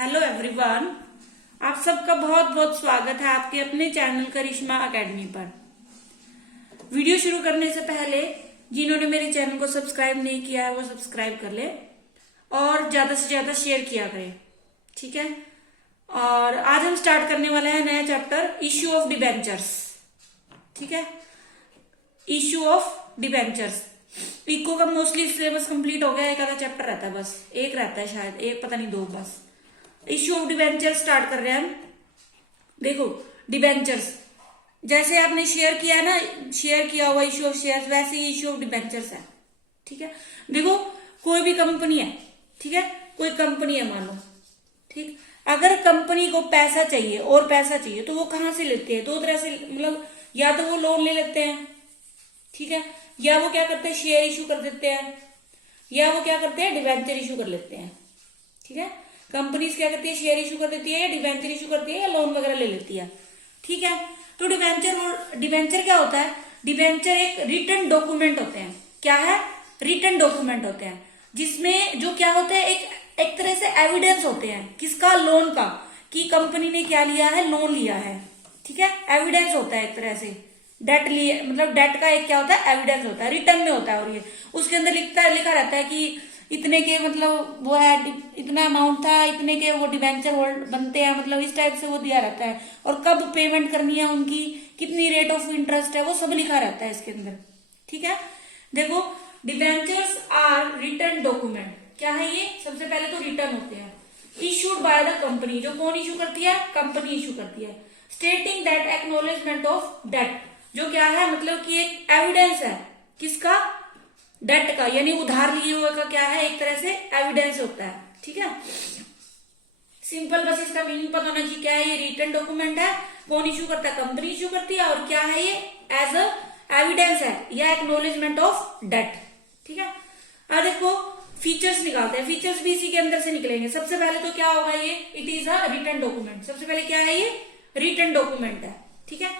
Hello everyone, आप सबका बहुत बहुत स्वागत है आपके अपने चैनल करिश्मा एकेडमी पर। वीडियो शुरू करने से पहले जिन्होंने मेरे चैनल को सब्सक्राइब नहीं किया है वो सब्सक्राइब कर ले और ज्यादा से ज्यादा शेयर किया करें, ठीक है। और आज हम स्टार्ट करने वाले हैं नया चैप्टर, इश्यू ऑफ डिबेंचर्स, ठीक है। इश्यू ऑफ डिबेंचर्स, इको का मोस्टली सिलेबस कंप्लीट हो गया, एक आधा चैप्टर रहता है, बस एक रहता है शायद, एक पता नहीं दो बस। इश्यू ऑफ डिबेंचर स्टार्ट कर रहे हैं हम। देखो डिबेंचर्स जैसे आपने शेयर किया ना, शेयर किया हुआ इश्यू ऑफ शेयर्स, वैसे ही इश्यू ऑफ डिबेंचर्स है, ठीक है। देखो कोई भी कंपनी है, ठीक है, कोई कंपनी है मान लो, ठीक। अगर कंपनी को पैसा चाहिए और पैसा चाहिए तो वो कहां से लेते हैं? दो तरह से, मतलब या तो वो लोन ले लेते हैं, ठीक है, या वो क्या करते हैं शेयर इशू कर देते हैं, या वो क्या करते हैं डिबेंचर इशू कर लेते हैं, ठीक है। कंपनीज क्या करती है, शेयर इशू कर देती है या डिबेंचर इशू करती है या लोन वगैरह ले लेती है, ठीक है। तो डिबेंचर क्या होता है? डिबेंचर एक रिटन डॉक्यूमेंट होते हैं। क्या है? रिटन डॉक्यूमेंट होते हैं, जिसमें जो क्या होते हैं, एक तरह से एविडेंस होते हैं। किसका? लोन का, कि कंपनी ने क्या लिया है, लोन लिया है, ठीक है। एविडेंस होता है एक तरह से, डेट लिए, मतलब डेट का एक क्या होता है, एविडेंस होता है, रिटर्न में होता है। और ये उसके अंदर लिखा रहता है कि इतने के, मतलब वो है, इतना अमाउंट था, इतने के वो डिबेंचर होल्ड बनते हैं, मतलब इस टाइप से वो दिया रहता है। और कब पेमेंट करनी है उनकी, कितनी रेट ऑफ इंटरेस्ट है, वो सब लिखा रहता है इसके अंदर, ठीक है। देखो डिबेंचर्स आर रिटर्न डॉक्यूमेंट। क्या है ये? सबसे पहले तो रिटर्न होते हैं, इशूड बाय द कंपनी। जो कौन इशू करती है? कंपनी इशू करती है। Stating that acknowledgement of debt, जो क्या है, मतलब कि एक एविडेंस है। किसका? डेट का, यानी उधार लिए हुए का क्या है, एक तरह से एविडेंस होता है, ठीक है। सिंपल, बस इसका मीनिंग पता होना चाहिए। क्या है ये? रिटर्न डॉक्यूमेंट है। कौन इशू करता है? कंपनी इशू करती है। और क्या है ये? एज अ एविडेंस है या एक्नॉलेजमेंट ऑफ डेट, ठीक है। अब देखो फीचर्स निकालते हैं, फीचर्स भी इसी के अंदर से निकलेंगे। सबसे पहले तो क्या होगा ये? It is a return document. सबसे पहले क्या है ये? रिटर्न डॉक्यूमेंट है, ठीक है।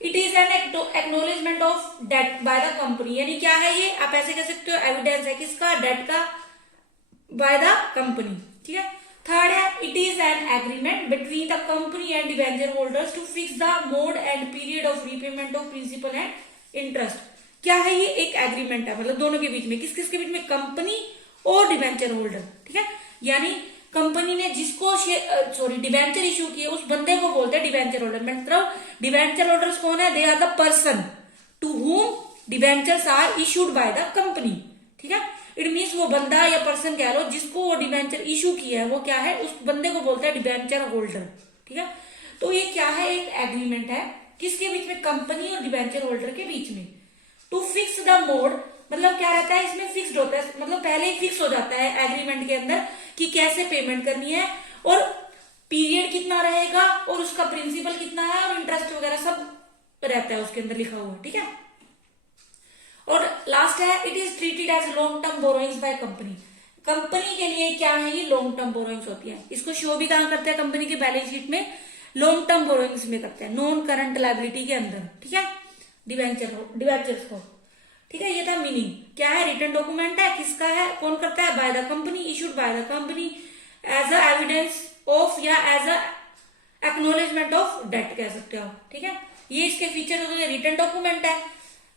It is an acknowledgement of debt by the company, यानी क्या है ये? आप ऐसे कह सकते हो, एविडेंस है। किसका? डेट का, बाय द कंपनी, ठीक है। थर्ड है, it is an agreement between the company and debenture holders to fix the mode and period of repayment of principal and interest. क्या है ये? एक एग्रीमेंट है, मतलब दोनों के बीच में। किस किस के बीच में? कंपनी और डिबेंचर होल्डर, ठीक है। यानी कंपनी ने जिसको डिबेंचर इशू किए उस बंदे को बोलते हैं डिबेंचर होल्डर। मतलब डिबेंचर होल्डर्स कौन है? They are the person to whom debentures are issued by the company, ठीक है। इट मीन्स वो बंदा या पर्सन कह लो जिसको वो डिबेंचर इशू किया है, वो क्या है, उस बंदे को बोलते हैं डिबेंचर होल्डर, ठीक है। तो ये क्या है? एक एग्रीमेंट है। किसके बीच में? कंपनी और डिबेंचर होल्डर के बीच में। टू फिक्स द मोड, मतलब क्या रहता है इसमें? फिक्स्ड होता है, मतलब पहले ही फिक्स हो जाता है एग्रीमेंट के अंदर कि कैसे पेमेंट करनी है, और पीरियड कितना रहेगा, और उसका प्रिंसिपल कितना है, और इंटरेस्ट वगैरह सब रहता है उसके अंदर लिखा हुआ, ठीक है। और लास्ट है, it is treated as long term borrowings by company. Company के लिए क्या है ये? लॉन्ग टर्म बोरोइंग्स होती है। इसको शो भी कहां करते हैं? कंपनी के बैलेंस शीट में लॉन्ग टर्म बोरोइंग्स में करते हैं, नॉन करंट लायबिलिटी के अंदर, ठीक है, डिबेंचर्स को, ठीक है। ये था मीनिंग। क्या है? रिटर्न डॉक्यूमेंट है। किसका है? कौन करता है? By the company, issued by the company as a evidence of या as a acknowledgement of debt कह सकते हो, ठीक है। ये इसके फीचर होते हैं। रिटर्न डॉक्यूमेंट है,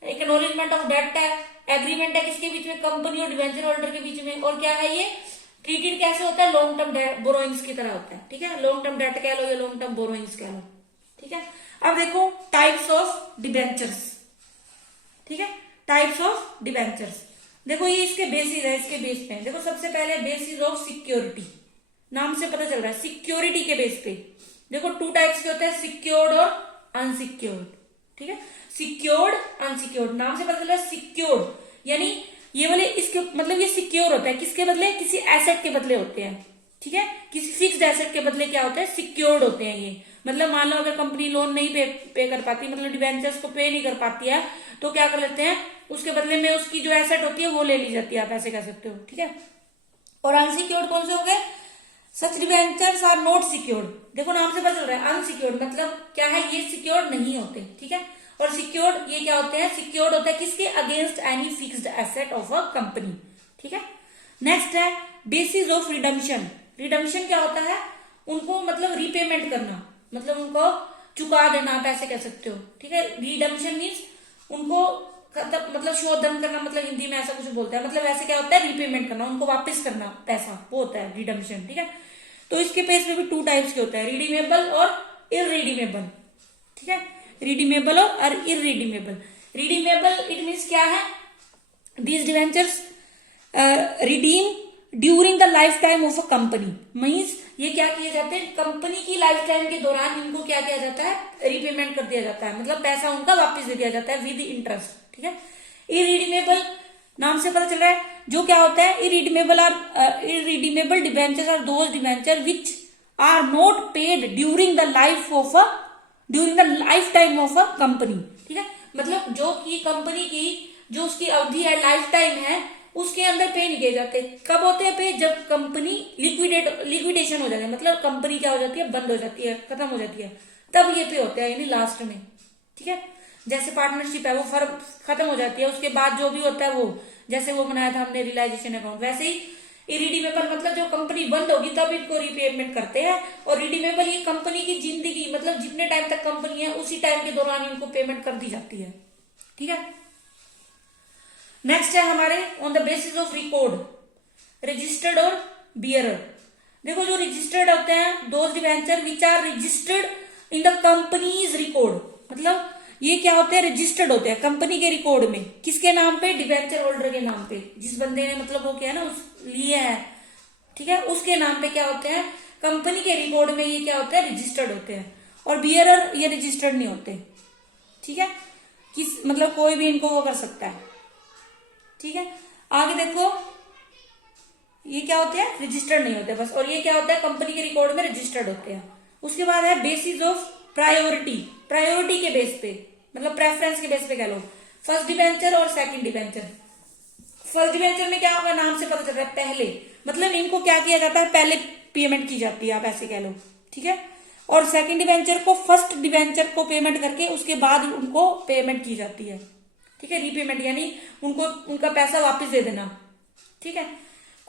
एक्नॉलेजमेंट ऑफ डेट है, एग्रीमेंट है किसके बीच में? कंपनी और डिबेंचर होल्डर के बीच में। और क्या है ये? ट्रीटेड कैसे होता है? लॉन्ग टर्म बोरोइंग्स की तरह होता है, ठीक है। लॉन्ग टर्म डेट कह लो या लॉन्ग टर्म बोरोइंग्स कह लो, ठीक है। अब देखो टाइप्स ऑफ डिबेंचर्स, ठीक है। टाइप्स ऑफ डिबेंचर्स, देखो ये इसके बेसिस है, इसके बेस पे। देखो सबसे पहले बेसिस ऑफ सिक्योरिटी, नाम से पता चल रहा है, सिक्योरिटी के बेस पे। देखो टू टाइप्स के होते हैं, सिक्योर्ड और अनसिक्योर्ड, ठीक है। सिक्योर्ड, अनसिक्योर्ड, नाम से पता चल रहा है सिक्योर्ड, यानी ये वाले इसके मतलब ये सिक्योर होता है। किसके बदले? किसी एसेट के बदले होते हैं, ठीक है। किसी फिक्स्ड एसेट के बदले क्या होता है? सिक्योर्ड होते हैं ये। मतलब मान लो अगर कंपनी लोन नहीं पे कर पाती, मतलब डिबेंचर्स को पे नहीं कर पाती है, तो क्या कर लेते हैं? उसके बदले में उसकी जो एसेट होती है वो ले ली जाती है, आप ऐसे कह सकते हो, ठीक है। और अनसिक्योर्ड कौन से हो गए? सच डिबेंचर्स आर नॉट सिक्योर्ड। देखो नाम से पता चल रहा है अनसिक्योर्ड, मतलब क्या है? ये सिक्योर्ड नहीं होते, ठीक है। और सिक्योर्ड ये क्या होते हैं? सिक्योर्ड होता है किसके? Against any fixed asset of a company, ठीक है। नेक्स्ट है बेसिस ऑफ रिडम्पशन। रिडम्पशन क्या होता है? उनको मतलब रीपेमेंट करना, मतलब उनको चुका देना, आप ऐसे कह सकते हो। ठीक है, रिडम्पशन मीन्स उनको मतलब शोधन करना, मतलब हिंदी में ऐसा कुछ बोलते हैं, मतलब ऐसे क्या होता है, रीपेमेंट करना, उनको वापस करना पैसा, वो होता है रिडम्पशन। ठीक है, तो इसके पेज में भी 2 टाइप्स के होते हैं, रिडीमेबल और इररिडीमेबल। ठीक है, रिडीमेबल और इररिडीमेबल। रिडीमेबल इट मीन्स क्या है, these debentures redeem during the life time of a company. Means ये क्या किए जाते हैं, कंपनी की लाइफ टाइम के दौरान इनको क्या किया जाता है, रीपेमेंट कर दिया जाता है, मतलब पैसा उनका वापस दे दिया जाता है विद इंटरेस्ट। ठीक है, इररिडीमेबल नाम से पता चल रहा है जो क्या होता है, irredeemable debentures are those debenture which are not paid during the life time of a company. ठीक है, मतलब जो की कंपनी की जो उसकी अवधि है, लाइफ टाइम है, उसके अंदर पे नहीं किए जाते। कब होते हैं पे, जब कंपनी लिक्विडेशन हो जाती है, मतलब कंपनी क्या हो जाती है, बंद हो जाती है, खत्म हो जाती है, तब ये पे होते हैं, यानी लास्ट में। ठीक है, जैसे पार्टनरशिप है वो फर्म खत्म हो जाती है, उसके बाद जो भी होता है वो, जैसे वो बनाया था हमने रियलाइजेशन अकाउंट, वैसे ही इरिडीमेबल मतलब जो कंपनी बंद होगी तब इनको रीपेमेंट करते हैं, और रिडीमेबल ये कंपनी की जिंदगी, मतलब जितने टाइम तक कंपनी है उसी टाइम के दौरान इनको पेमेंट कर दी जाती है। ठीक है, नेक्स्ट है हमारे on the basis of record, registered और बियरर। देखो जो रजिस्टर्ड होते हैं, those debenture which are registered in the company's record, मतलब ये क्या होते हैं, रजिस्टर्ड होते हैं कंपनी के रिकॉर्ड में, किसके नाम पे, डिवेंचर होल्डर के नाम पे, जिस बंदे ने मतलब वो क्या है ना उस लिए है। ठीक है, उसके नाम पे क्या होते हैं, कंपनी के रिकॉर्ड में ये क्या होते हैं, रजिस्टर्ड होते हैं। और बियरर ये रजिस्टर्ड नहीं होते। ठीक है, किस मतलब कोई भी इनको वो कर सकता है। ठीक है, आगे देखो ये क्या होते हैं, रजिस्टर्ड नहीं होते बस, और ये क्या होता है, कंपनी के रिकॉर्ड में रजिस्टर्ड होते हैं। उसके बाद है बेसिस ऑफ प्रायोरिटी, प्रायोरिटी के बेस पे, मतलब प्रेफरेंस के बेस पे कह लो, फर्स्ट डिवेंचर और सेकंड डिवेंचर। फर्स्ट डिवेंचर में क्या होगा, नाम से पता चल रहा है पहले, मतलब इनको क्या किया जाता है, पहले पेमेंट की जाती है, आप ऐसे कह लो। ठीक है, और सेकंड डिवेंचर को फर्स्ट डिवेंचर को पेमेंट करके उसके बाद उनको पेमेंट की जाती है। ठीक है, रीपेमेंट यानी उनको उनका पैसा वापस दे देना। ठीक है,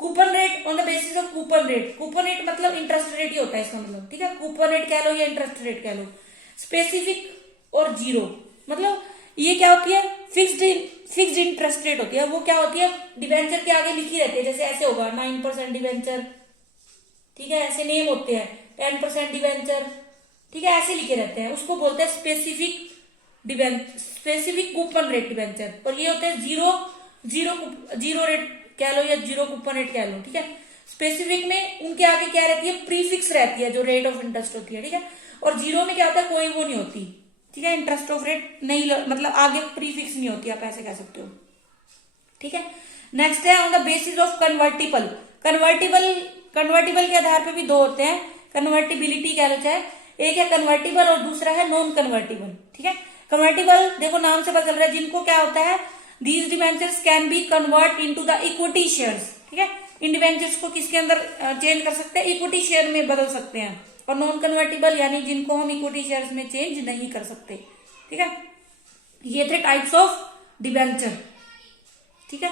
coupon rate on the basis of coupon rate, coupon rate मतलब इंटरेस्ट रेट ही होता है इसका मतलब। ठीक है, कूपन रेट कह लो या इंटरेस्ट रेट कह लो। स्पेसिफिक और जीरो, मतलब ये क्या होती है, फिक्स्ड इंटरेस्ट रेट होती है, वो क्या होती है, डिवेंचर के आगे लिखी रहती है, जैसे ऐसे होगा 9% डिवेंचर। ठीक है, ऐसे नेम होते हैं, 10% डिवेंचर। ठीक है, ऐसे लिखे रहते हैं, उसको बोलते हैं स्पेसिफिक कूपन रेट डिवेंचर। और ये होते हैं जीरो रेट कह लो या जीरो कूपन रेट कह लो। ठीक है, स्पेसिफिक में उनके आगे क्या रहती है, प्रीफिक्स रहती है जो रेट ऑफ इंटरेस्ट होती है। ठीक है, और जीरो में क्या होता है, कोई वो नहीं होती। ठीक है, इंटरेस्ट ऑफ रेट नहीं, मतलब आगे प्रीफिक्स नहीं होती, आप ऐसे कह सकते हो। ठीक है, नेक्स्ट है on the basis of convertible. Convertible के आधार पे भी 2 होते हैं, कन्वर्टिबिलिटी कह लो चाहे, एक है कन्वर्टिबल और दूसरा है नॉन कन्वर्टिबल। ठीक है, कन्वर्टिबल देखो नाम से पता चल रहा है, जिनको क्या होता है, these debentures can be convert into the equity shares. ठीक है, इन डिवेंचर्स को किसके अंदर चेंज कर सकते हैं, इक्विटी शेयर में बदल सकते हैं। और नॉन कन्वर्टिबल यानी जिनको हम इक्विटी शेयर्स में चेंज नहीं कर सकते। ठीक है, ये थे टाइप्स ऑफ डिवेंचर। ठीक है,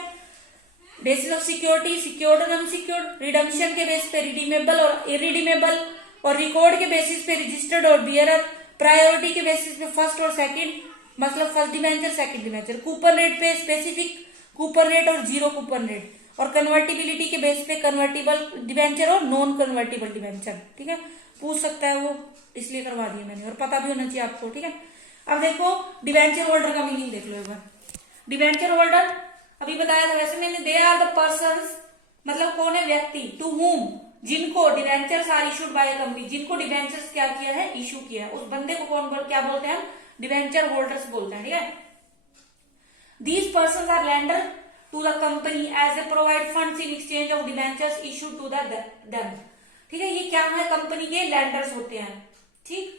बेसिस ऑफ सिक्योरिटी, सिक्योर्ड और अनसिक्योर्ड, रिडम्पशन के बेस पे रिडीमेबल और इरिडीमेबल, और रिकॉर्ड के बेसिस पे रजिस्टर्ड और बियरर, प्रायोरिटी के बेसिस पे फर्स्ट और सेकंड, मतलब first debenture second debenture, coupon rate पे स्पेसिफिक कूपन रेट और जीरो कूपन रेट, और कन्वर्टिबिलिटी के बेस पे कन्वर्टिबल डिवेंचर और नॉन कन्वर्टिबल डिवेंचर। ठीक है, पूछ सकता है वो, इसलिए करवा दिया मैंने, और पता भी होना चाहिए आपको। ठीक है, अब देखो डिवेंचर होल्डर का मीनिंग देख लो एक बार। डिवेंचर होल्डर अभी बताया था, वैसे मैंने, दे आर द पर्सन्स, मतलब कौन है, व्यक्ति, टू हुम, जिनको debentures are issued by company, जिनको डिवेंचर्स क्या किया है, इशू किया है, उस बंदे को क्या बोलते हैं, डिवेंचर होल्डर्स बोलते हैं। ठीक है, these persons are lender to the company as a provide funds in exchange of debentures issued to them. ठीक है, ये क्या है, कंपनी के लेंडर्स होते हैं। ठीक,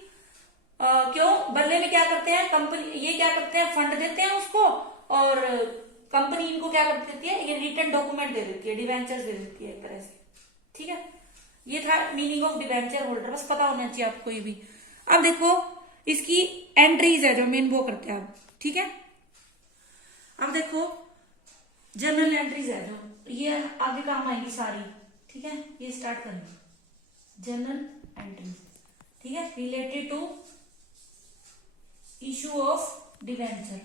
क्यों, बदले में क्या करते हैं, कंपनी ये क्या करते हैं, फंड देते हैं उसको, और कंपनी इनको क्या कर देती है, ये रिटर्न डॉक्यूमेंट दे देती है, डिवेंचर्स दे देती है एक तरह से। ठीक है, ये था मीनिंग ऑफ डिवेंचर होल्डर, बस पता होना चाहिए आपको ये भी। अब देखो इसकी एंट्रीज है जो मेन वो करते हैं आप। ठीक है, अब देखो जनरल एंट्रीज है जो, ये आगे काम आएगी सारी। ठीक है, ये स्टार्ट करेंगे, जनरल एंट्री, ठीक है, related to issue of debenture.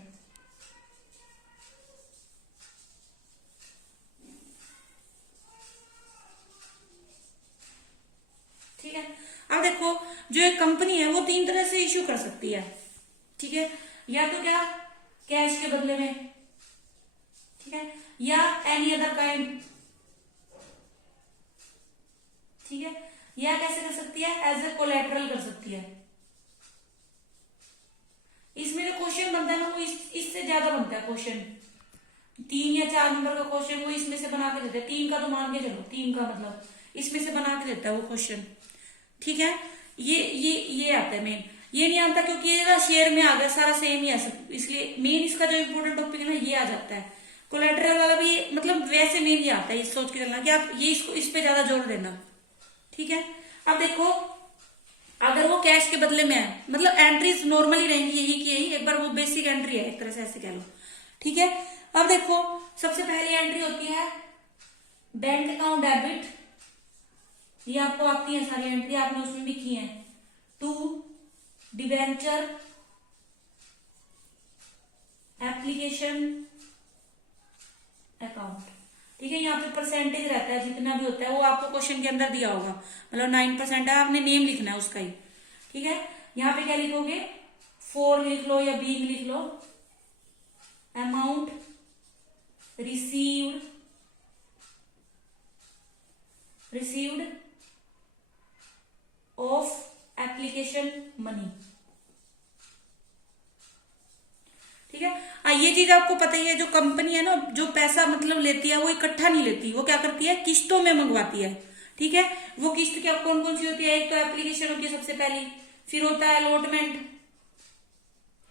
ठीक है, अब देखो जो एक कंपनी है वो 3 तरह से इशू कर सकती है, ठीक है, या तो क्या कैश के बदले में, ठीक है, या एनी अदर काइंड, ठीक है, या कैसे कर सकती है एज ए कोलेटरल कर सकती है। इसमें जो क्वेश्चन बनता है ना वो इससे ज्यादा बनता है क्वेश्चन, 3 या 4 नंबर का क्वेश्चन वो इसमें से बना के देते हैं, 3 का तो मान के चलो, 3 का मतलब इसमें से बना के देता है वो क्वेश्चन, ठीक है। ये आता है मेन, ये नहीं आता क्योंकि ये ना शेयर में आ गया, सारा सेम ही है सब, इसलिए मेन इसका जो इम्पोर्टेंट टॉपिक है ना ये आ जाता है। कोलेटरल वाला भी मतलब वैसे मेन ये आता है, ये सोच के चलना कि आप ये इसको इस पे ज्यादा जोर देना, ठीक है। अब देखो अगर वो कैश के बदले में है, मतलब एंट्रीज नॉर्मली रहेंगी यही की यही, एक बार वो बेसिक एंट्री है एक तरह से ऐसे कह लो, ठीक है। अब देखो सबसे पहली एंट्री होती है बैंक अकाउंट डेबिट, ये आपको आती है सारी एंट्री, आपने उसमें भी की है, टू डिबेंचर एप्लीकेशन अकाउंट, ठीक है। यहाँ पे परसेंटेज रहता है जितना भी होता है वो आपको क्वेश्चन के अंदर दिया होगा, मतलब 9% है, आपने नेम लिखना है उसका ही, ठीक है। यहाँ पे क्या लिखोगे, 4 लिख लो या बीइंग लिख लो, amount received of application money, ठीक है। ये चीज आपको पता ही है, जो कंपनी है ना जो पैसा मतलब लेती है वो इकट्ठा नहीं लेती, वो क्या करती है किस्तों में मंगवाती है, ठीक है। वो किस्त क्या कौन कौन सी होती है, एक तो एप्लीकेशन होती है सबसे पहली, फिर होता है अलॉटमेंट,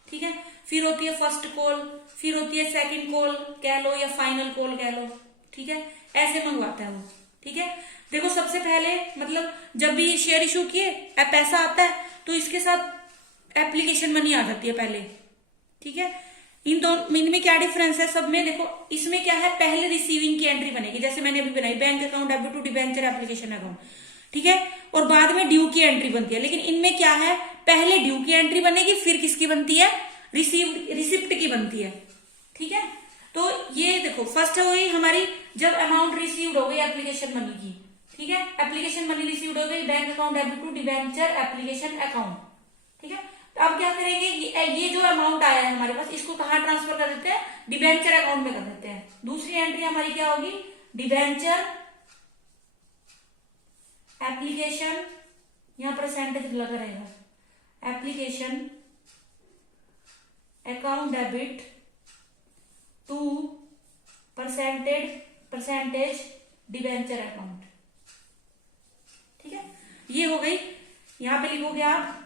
ठीक है, फिर होती है फर्स्ट कॉल, फिर होती है सेकंड कॉल कह लो या फाइनल कॉल कह लो, ठीक है, ऐसे मंगवाता है वो, ठीक है। देखो सबसे पहले मतलब जब भी शेयर इशू किए पैसा आता है तो इसके साथ एप्लीकेशन मनी आ जाती है पहले, ठीक है। इन दोनों इनमें क्या डिफरेंस है सब में, देखो इसमें क्या है पहले रिसीविंग की एंट्री बनेगी, जैसे मैंने अभी बनाई bank account debit to debenture application account, ठीक है, और बाद में ड्यू की एंट्री बनती है। लेकिन इनमें क्या है पहले ड्यू की एंट्री बनेगी, फिर किसकी बनती है, रिसिप्ट की बनती है, ठीक है। तो ये देखो फर्स्ट है वही हमारी जब अमाउंट रिसीव्ड हो गई एप्लीकेशन मनी की, ठीक है, एप्लीकेशन मनी रिसीव्ड हो गई bank account debit to debenture application account, ठीक है। तो अब क्या करेंगे, ये जो अमाउंट आया है हमारे पास इसको कहाँ ट्रांसफर कर देते हैं, डिबेंचर अकाउंट में कर देते हैं। दूसरी एंट्री हमारी क्या होगी, डिबेंचर एप्लीकेशन, यहां परसेंटेज लगा रहेगा, application account debit to percentage debenture account, ठीक है। ये हो गई, यहां पे लिखोगे आप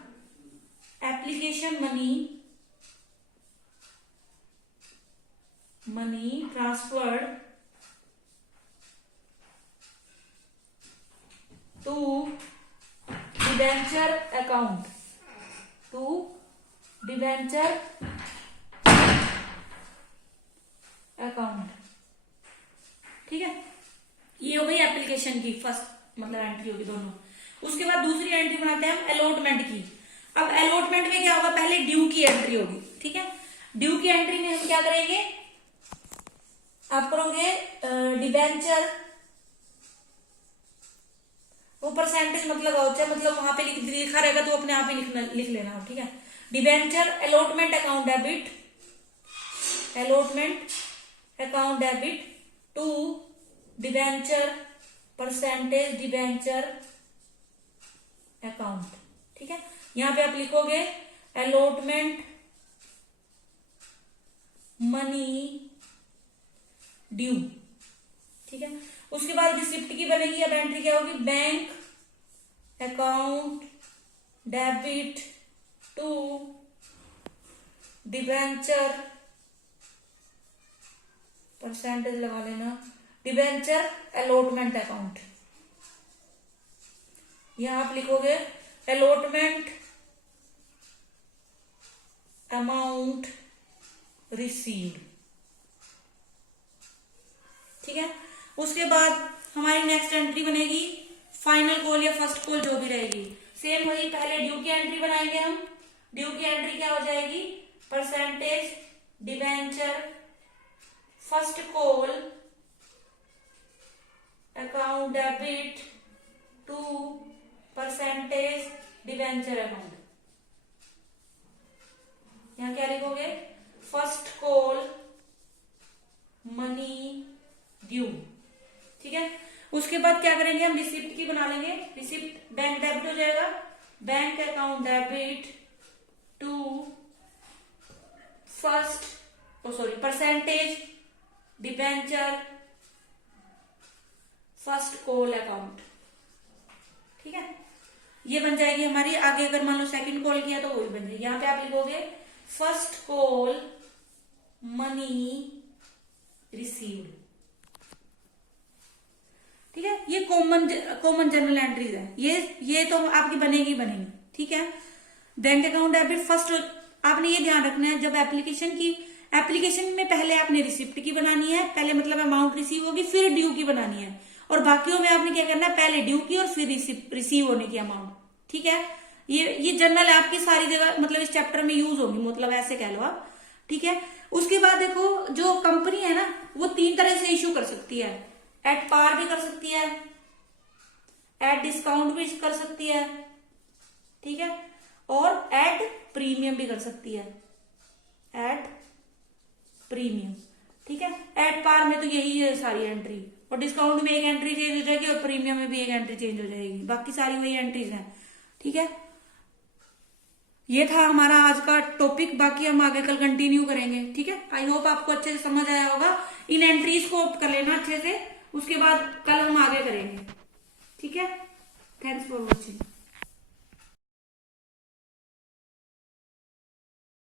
application money transferred to debenture account, ठीक है। ये हो गई एप्लीकेशन की फर्स्ट मतलब एंट्री होगी दोनों। उसके बाद दूसरी एंट्री बनाते हैं हम अलॉटमेंट की। अब अलॉटमेंट में क्या होगा, पहले ड्यू की एंट्री होगी, ठीक है। ड्यू की एंट्री में हम क्या करेंगे, आप करोगे डिबेंचर, वो परसेंटेज मतलब होता है, मतलब वहां पे लिखा रहेगा तो अपने आप ही लिख लेना, ठीक है। Debenture allotment account debit to debenture percentage debenture account, ठीक है। यहां पे आप लिखोगे अलॉटमेंट मनी ड्यू, ठीक है। उसके बाद रिसिप्ट की बनेगी, अब एंट्री क्या होगी, bank account debit to debenture, percentage लगा लेना, डिबेंचर अलॉटमेंट अकाउंट। यहां आप लिखोगे अलॉटमेंट अमाउंट रिसीव्ड, ठीक है। उसके बाद हमारी नेक्स्ट एंट्री बनेगी फाइनल कॉल या फर्स्ट कॉल जो भी रहेगी, सेम वही पहले ड्यू की एंट्री बनाएंगे हम। ड्यू की एंट्री क्या हो जाएगी, percentage debenture first call account debit to percentage debenture account. यहां क्या लिखोगे, फर्स्ट कॉल मनी ड्यू। ठीक है, उसके बाद क्या करेंगे हम, रिसिप्ट की बना लेंगे। रिसिप्ट बैंक डेबिट हो जाएगा, bank account debit to percentage debenture first call account. ठीक है, ये बन जाएगी हमारी। आगे अगर मान लो सेकंड कॉल किया तो वो भी बन जाएगी। यहां पे आप लिखोगे फर्स्ट कॉल मनी रिसीव्ड। ठीक है, ये कॉमन जनरल एंट्रीज है, ये तो आपकी बनेगी। ठीक है, बैंक अकाउंट डेबिट फर्स्ट, आपने ये ध्यान रखना है जब एप्लीकेशन में पहले आपने रिसिप्ट की बनानी है, पहले मतलब अमाउंट रिसीव होगी, फिर ड्यू की बनानी है। और बाकियों में आपने क्या करना है, पहले ड्यू की और फिर रिसीव होने की अमाउंट। ठीक है, ये जनरल आपकी सारी जगह मतलब इस चैप्टर में यूज होगी, मतलब ऐसे कह लो आप। ठीक है, उसके बाद देखो जो कंपनी है ना वो 3 तरह से इश्यू कर सकती है। एट पार भी कर सकती है, एट डिस्काउंट भी कर सकती है। ठीक है, और एट प्रीमियम भी कर सकती है, एट प्रीमियम। ठीक है, एट पार में तो यही है सारी एंट्री, और डिस्काउंट में एक एंट्री चेंज हो जाएगी और प्रीमियम में भी एक एंट्री चेंज हो जाएगी, बाकी सारी वही एंट्रीज हैं। ठीक है, ये था हमारा आज का टॉपिक, बाकी हम आगे कल कंटिन्यू करेंगे। ठीक है, आई होप आपको अच्छे से समझ आया होगा। इन एंट्रीज को कर लेना अच्छे से, उसके बाद कल हम आगे करेंगे। ठीक है, थैंक्स फॉर वॉचिंग।